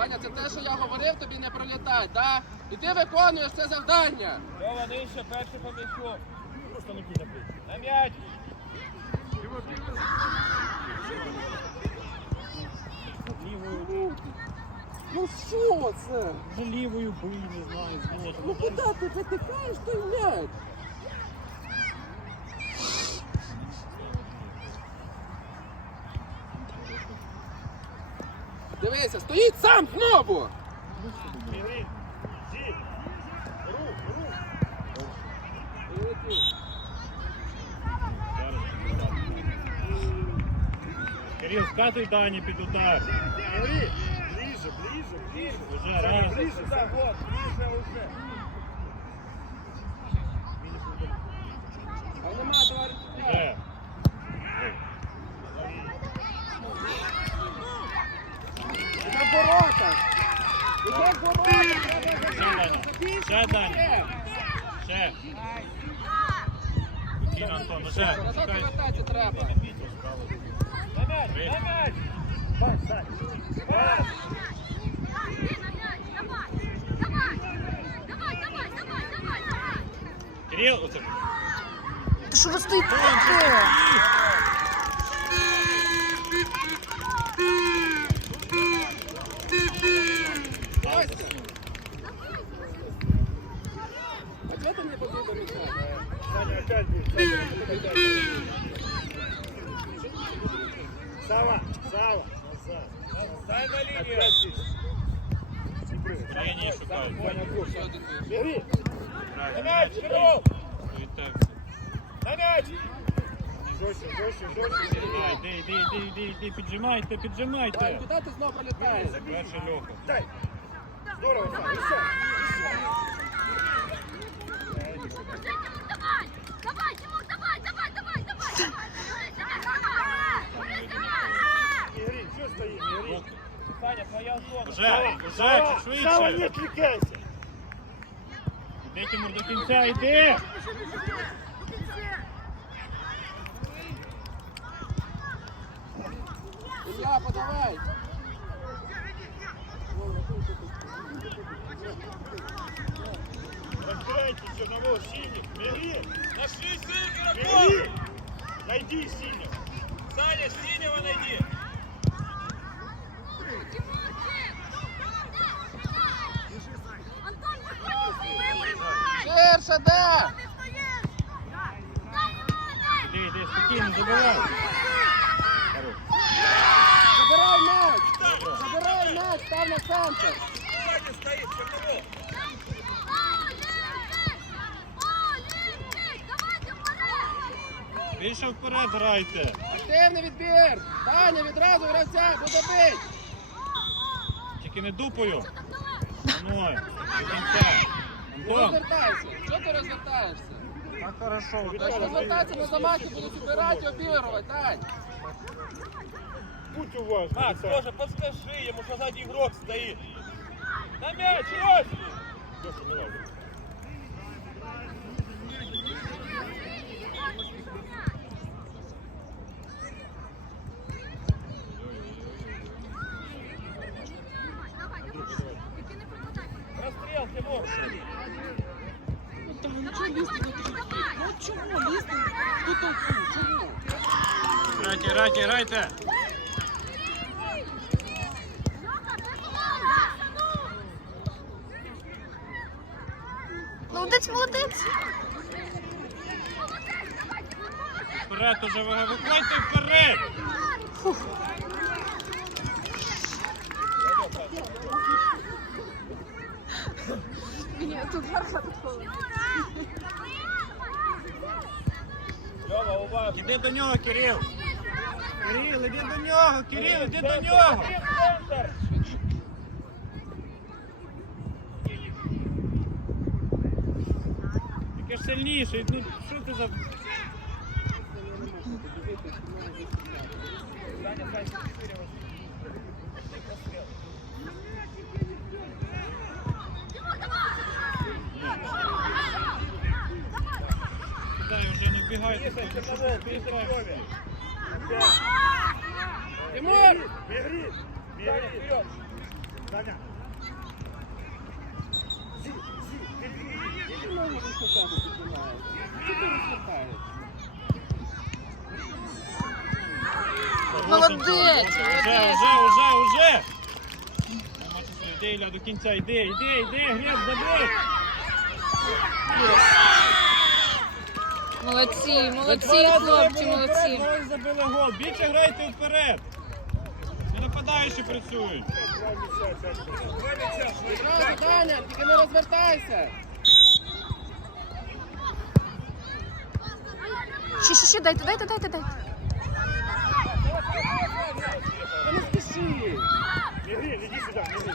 Таня, це те, що я говорив, тобі не пролітай, так? І ти виконуєш це завдання. Льова нижче, перший по м'ячу. Просто не піде. На м'яч. Лівою. Ну що це? Лівою бий, не знаю, зможу. Ну куди ти витикаєш той м'яч? Стоїть сам знову! Кирил, скатуй Дані під удар. Ближе, ближе, ближе. Уже раз. Ближе, да, вот, ближе уже. А нема товариш. Вже. На воротах! Уже в воротах! Ще Даня. Ще Даня. Антон, вже. Назад треба. На м'яч, на м'яч. Пас, Сань. Оце. Та що ви стоїте? Настя! А чого ти не побіг до м'яча? Саня опять будет. Сава, Сава. Назад. Дай на лінію. Опять здесь. Лінії шукають. Ваня, бог. Що ти ти? Бери. На м'яч, Кирил! На м'яч. Жестче, жестче, жестче. Йди, йди, йди, йди, йди, піджимайте, Тань, піджимайте. куди ти знов пролітаєш? Перший Льоха. Дай. Здорово, Сань. Саня, твоя зона. Сава, Вже, вже, Сава, чуть Сава, не швидше. отвлекайся. Іди, Тимур, до кінця, йди. Ілля, подавай! Разбирайтесь одного синих. Бери. Нашли синіх игроков. Бери. Найди синих. Саня, синего найди. Ширше, де? Іди, спокійно, забирай. Забирай м'яч! Забирай м'яч, став на центр! Більше вперед грайте. Активний відбір! Таня, відразу гравця, буде бить! Тільки не дупою. Мною. До кінця. Антон. Розвертайся! Ти розвертаєшся? Так хорошо. Та ж розвертатися на замахи будуть убирати обігрувати, дай. Будь уважный. Макс, тоже подскажи ему, что сзади игрок стоит. На мяч, Рось! Леша, не Расстрел, Тимур. Ну чого лізти? Хто толкує? Чого? Грайте, грайте, грайте. Молодець, молодець. Вперед уже, ви- виходьте вперед. Ні, тут жарко, тут холодно. Льова, уважно. Іди до нього, Кирил. Кирил, іди до нього, Кирил, іди до нього. Тільки ж сильніше, ну що ти за... Дай вже не бігайте. Тимур! Бери. Бери. Даня. Зи, бери. Молодець, Уже, уже, уже, уже. Нема Ілля, до кінця, йди, йди, йди, Глеб, забий. Молодці, молодці, хлопці, забили молодці. забили гол. Більше грайте вперед. Не нападаючі працюють. Даня, тільки не розвертайся. Ще, ще, ще, дайте, дайте, дайте, дайте. Та не спіши. Мигриль, иди сюда, Мигриль.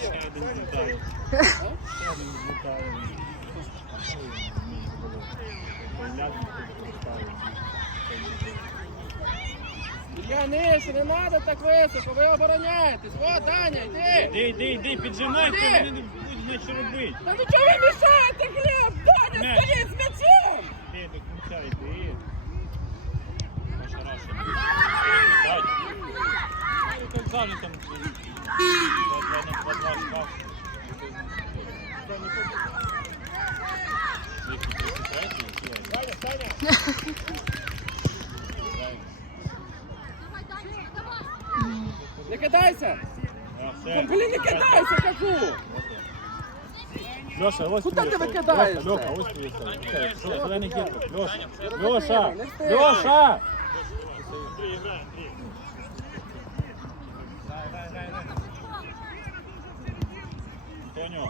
Ще один злітає. Ще один злітає. Нижче, не треба так високо, ви обороняєтесь. О, Даня, йди. Іди, іди, піджимайте, Іди. вони не будуть що робити. Та нічого ви мішаєте, Глеб! Даня, М'яч. стоїть з м'ячем! Іди до кінця, іди. Наша Раша. Дай. Ну, Як завжди там. Два-два на два-два шкаф. Який, 33-й? Який? Даня, Даня. Не кидайся! Блін, не кидайся, кажу! Льоша, ось твоє ти викидаєшся? Льоха, ось що, Зелений кіток. Льоша, Льоша. Льоша! Три, игра, три. Тоню.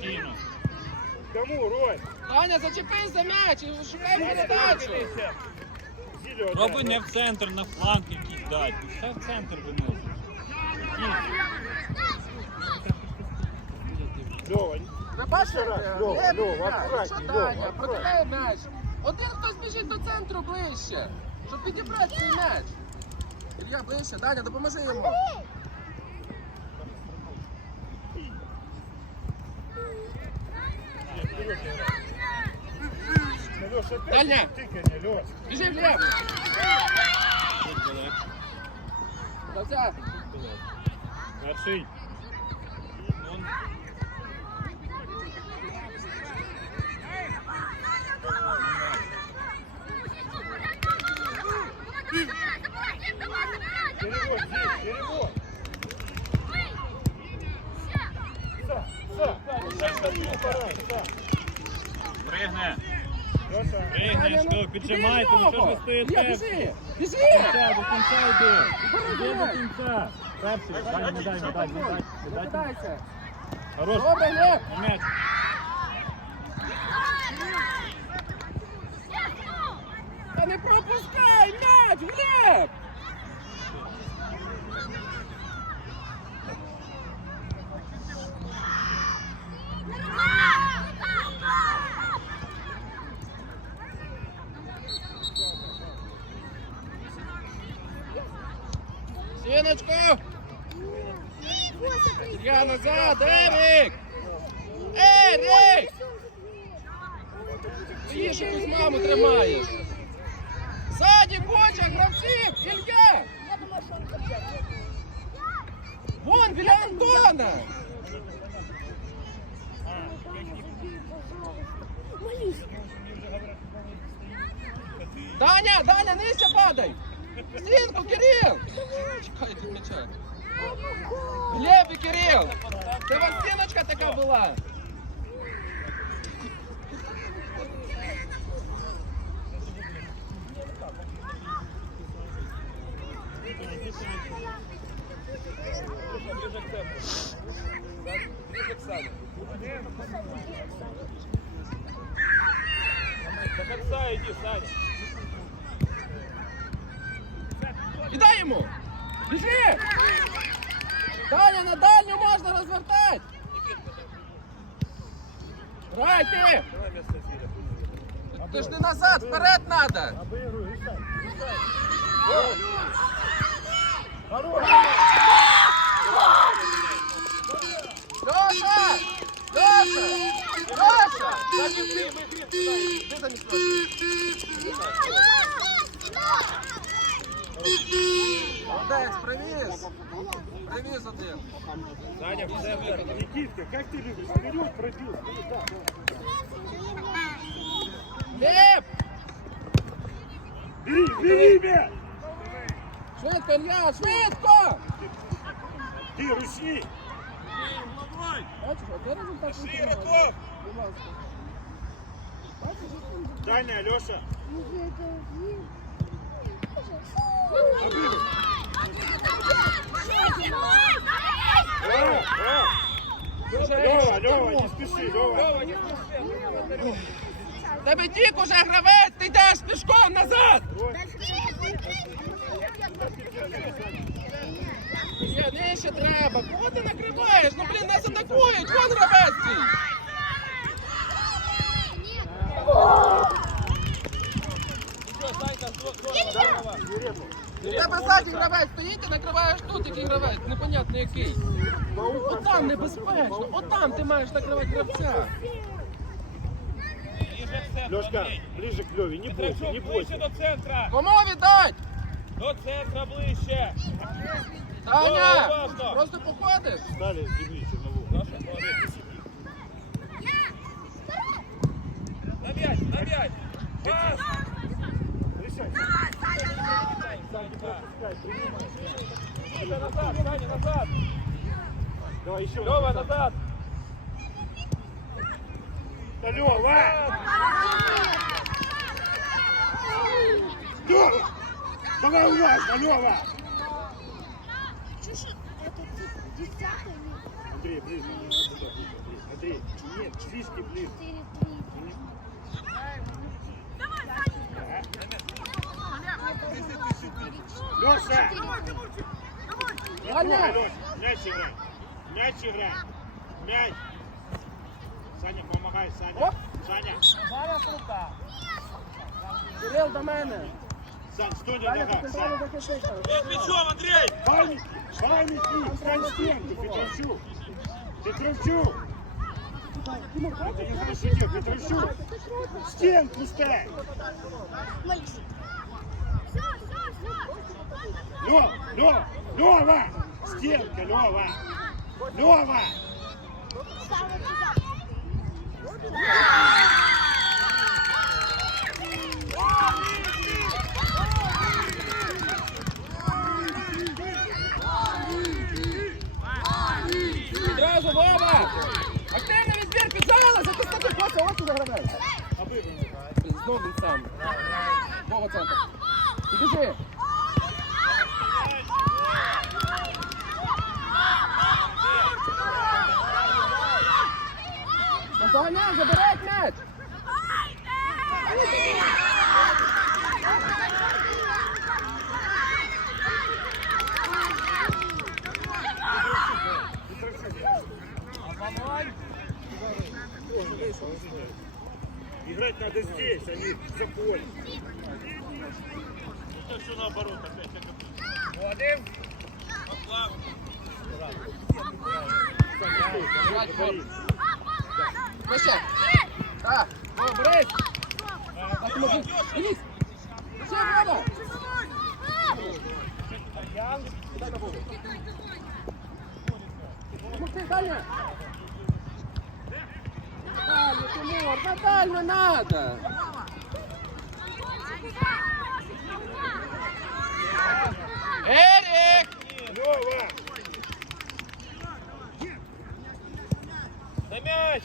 Спокійно. Кому, Даня, зачепись за м'яч і шукай передачу! Пробуй не в центр, на фланг якийсь дати. Все в центр виносить. Лёва, Ви бачите, Льова, Льова, Що Льова, протикає м'яч. Один хтось біжить до центру ближче, щоб підібрати цей м'яч. Ілья, ближче, Даня, допоможи йому. Льош, опять Дальня. тикання, Льош. Біжи вліво. Дався. Гарший. Перевод, здесь, перевод. Са, Са, Пригни. Пора, са. Пригне. Лёша, Пригне, що, піджимайте, ну що ж ви стоїте? біжи. Біжи. кінця, до кінця йди. Йди до кінця. Перший. Дай, не дай, не дай, не дай. Не дай. Хорош. Добре, Глеб. На м'яч. Та не пропускай м'яч, Глеб. Сіночку. Я назад, Ерік. Ерік. Ти їж якусь маму тримаєш. Ззаді коча, гравців, Ілья! Вон, біля Антона! Даня, Даня, нижче падай! В Стінку, Кирил! Чекай, тут м'яча. Глеб і Кирил! Це вам стіночка така була? до конца иди, Саня. Віддай йому! Біжи! Даня, на дальню можна розвертати! Грай ти! Давай место Зиля. Ти ж не назад, вперед надо! Обыгрывай, Исай. Хорош! Леша! Леша! Садись ти, ми гріб, стай. Ти замість Молодець, привіз. Привіз один. Саня, в центр. Никитка, как ты любишь? Вперед пробил. Да, Глеб! Бери, бери мяч! Швидко, Ілья, швидко! Ты ручни! Бачиш, а де результат? Пошли, Раков! Дальня, Алеша! Обыгрывай! Тебе тік уже гравець, ти йдеш пішком назад! Є, нижче треба. Кого ти накриваєш? Ну блін, нас атакують, вон гравець! У тебе ззаді гравець стоїть, ти накриваєш тут, який гравець, непонятно який. Отам небезпечно, отам ти маєш накривати гравця. Ближе к центру, Лешка, Андрей. ближе к Леве, не бойся, Петрачук, не ближче бойся. до центра. Кому віддать? До центра ближче. Таня! Уважно. Просто походиш? Стали земли черновую. Саша, молодець. На м'яч, на м'яч. Пас. Назад, Саня, назад. Давай еще. Лева, назад. Да, Лева! Давай уважно, Лева! Андрей, ближе. Андрей. Андрей, нет, фишки ближе. Леша! Таня! Леша, мяч играй. Мяч играй. Мяч. Саня, помогай, Саня. Оп. Саня. Кирил до мене. Сань, стой ногах, ти Саня. Под мячом, Андрей. Памятник, памятник, стань стенку, Петровчук. Петровчук. Стенку стань! Лёва, Лёва, Лёва! Стенка, Лёва! Лёва! Лёва! Ось туди Знов він сам. Вова центр. Підбіжи. Таня, забирай м'яч! Играть надо здесь, а не за поле. Это все наоборот опять. как и- Молодым. Давай, хлоп. Вище. Так, Вова, берись. Так, Тимофій, Денис. Ще, Вова. Дай на Вову. Тимофій, Таня. Далі, Тимур, да надо. Эрик! Лева. На мяч.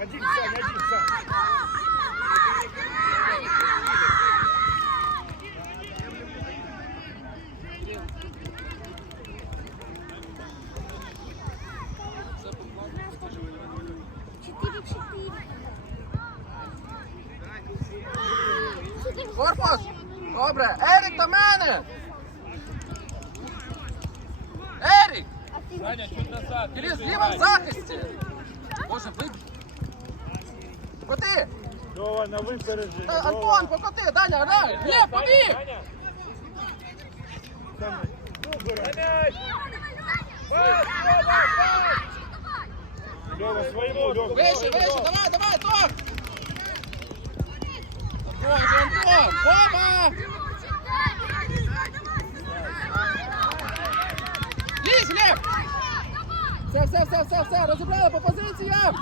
Один, Сань, один, Сань. Корпус! Добре, Ерік до мене! Ерік! Саня, чуть назад. Кирил, зліва в захисті! Боже, ви... Покоти! Лева на выпережение. Е, Антон, покоти! Даня, грай! Глеб, побіг! Саня. Ну, На мяч. Вище, вище, давай, давай, Том! Боже, Антон! Вова! Лізь! Все, все, все, все, все, розібрали по позиціям!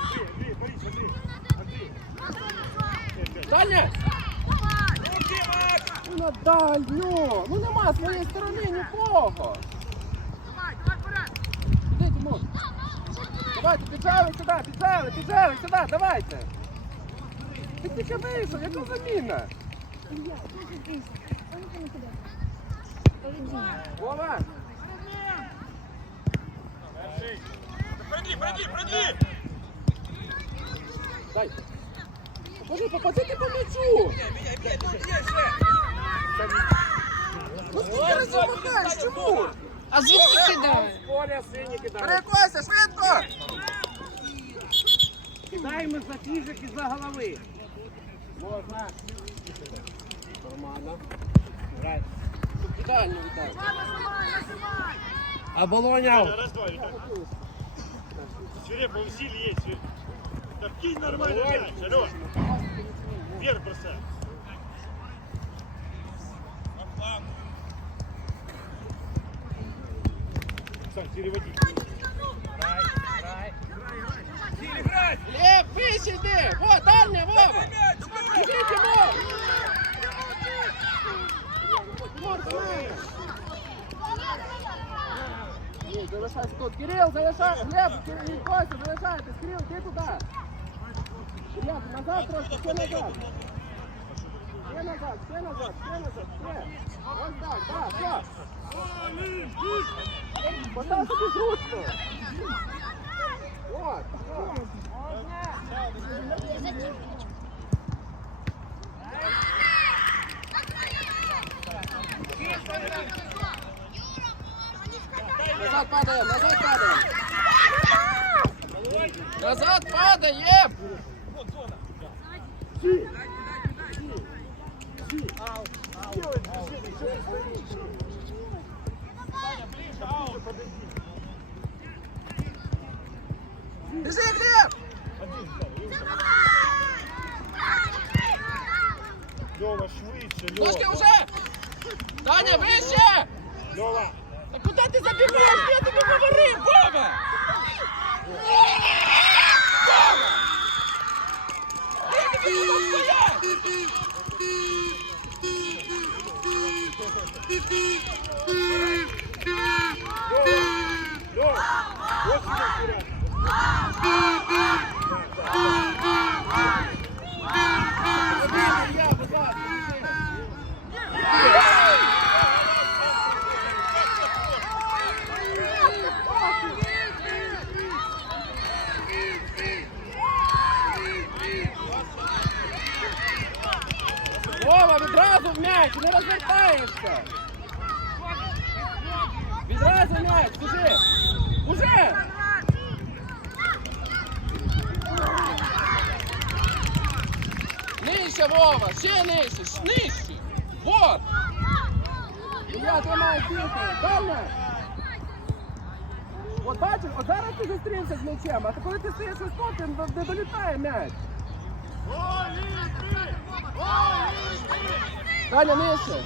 Ну! Ну нема своєї сторони нікого! Іди, Тимур! Давайте, піджали сюди, піджали, піджали сюди, давайте! Ти тільки вийшов, яка заміна? Вова! Пройди, пройди, пройди! Дай! Покажи, попади ти по м'ячу! Ну скільки разів махаєш, чому? А звідки кидає? Поля сині кидає. Перекойся, швидко! Кидаємо за фіжик і за голови. Можна. Нормально. Грай. Ідеально віддай. А Болоня? Раз, два, Виталий. Свирепо, усилие есть. свирепо. Да кинь нормально мяч, алло. Вверх бросай. Сам, переводи. Лев, вище йди! Во, дальня, Вова! Іди, Тимур! Тимур, давай! Ні, залишайся тут. Кирил, залишай! Глеб, Кирил, Костя, залишайтесь! Кирил, ти туди! Глеб, назад трошки, ще назад! Ще назад, ще назад, ще назад, ще! Ось так, так, все! Постав собі зручно! Вот, вот. Назад падаем, назад падаем. Назад падаем. Держи, Глеб! Лева, швидше, Ножки Лева. уже! Таня, вище! Лева. Та куди ти забігаєш? Я тобі говорив, Вова! Вова! Я тобі сказав стояти! Лева. Вот сюда вперед. Я, будь ласка, Вова, відразу в м'яч, не розвертаєшся. Уже! Нижче, Вова, ще нижче, нижче. Вот. Я тримаю стінку. Дальня. От бачиш, от зараз ти зустрівся з м'ячем, а коли ти стоїш тут, він не долітає м'яч. Даня, нижче.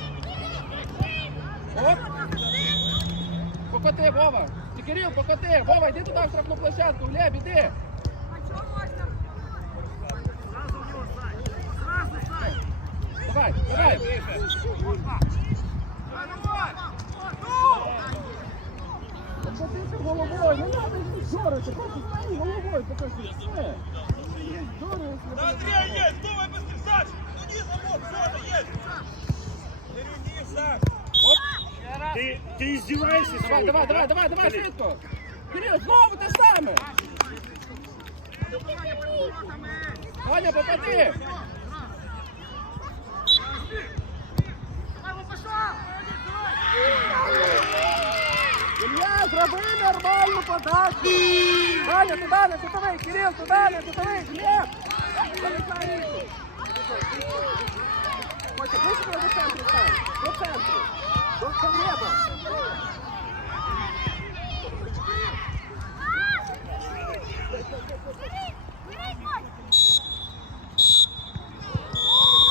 Покоти, Вова. Кирил, покоти. Вова, йди туди в штрафну площадку. Глеб, іди. Давай, давай. Покотися головою, не треба їх жорити, просто стань головою, покажи, все. Да, Андрей есть! Думай быстрее, Сач! Иди замок, зона есть! Ты, ты издеваешься Давай, давай, давай, давай, давай, швидко. Кирил, знову те саме. Ваня, попади. Илья, зроби нормальну подачу. Ваня, туди не кутовий, Кирил, туди не кутовий, Глеб. Залишай руку. Хоче, ближче до центру стань. До центру. Только рядом!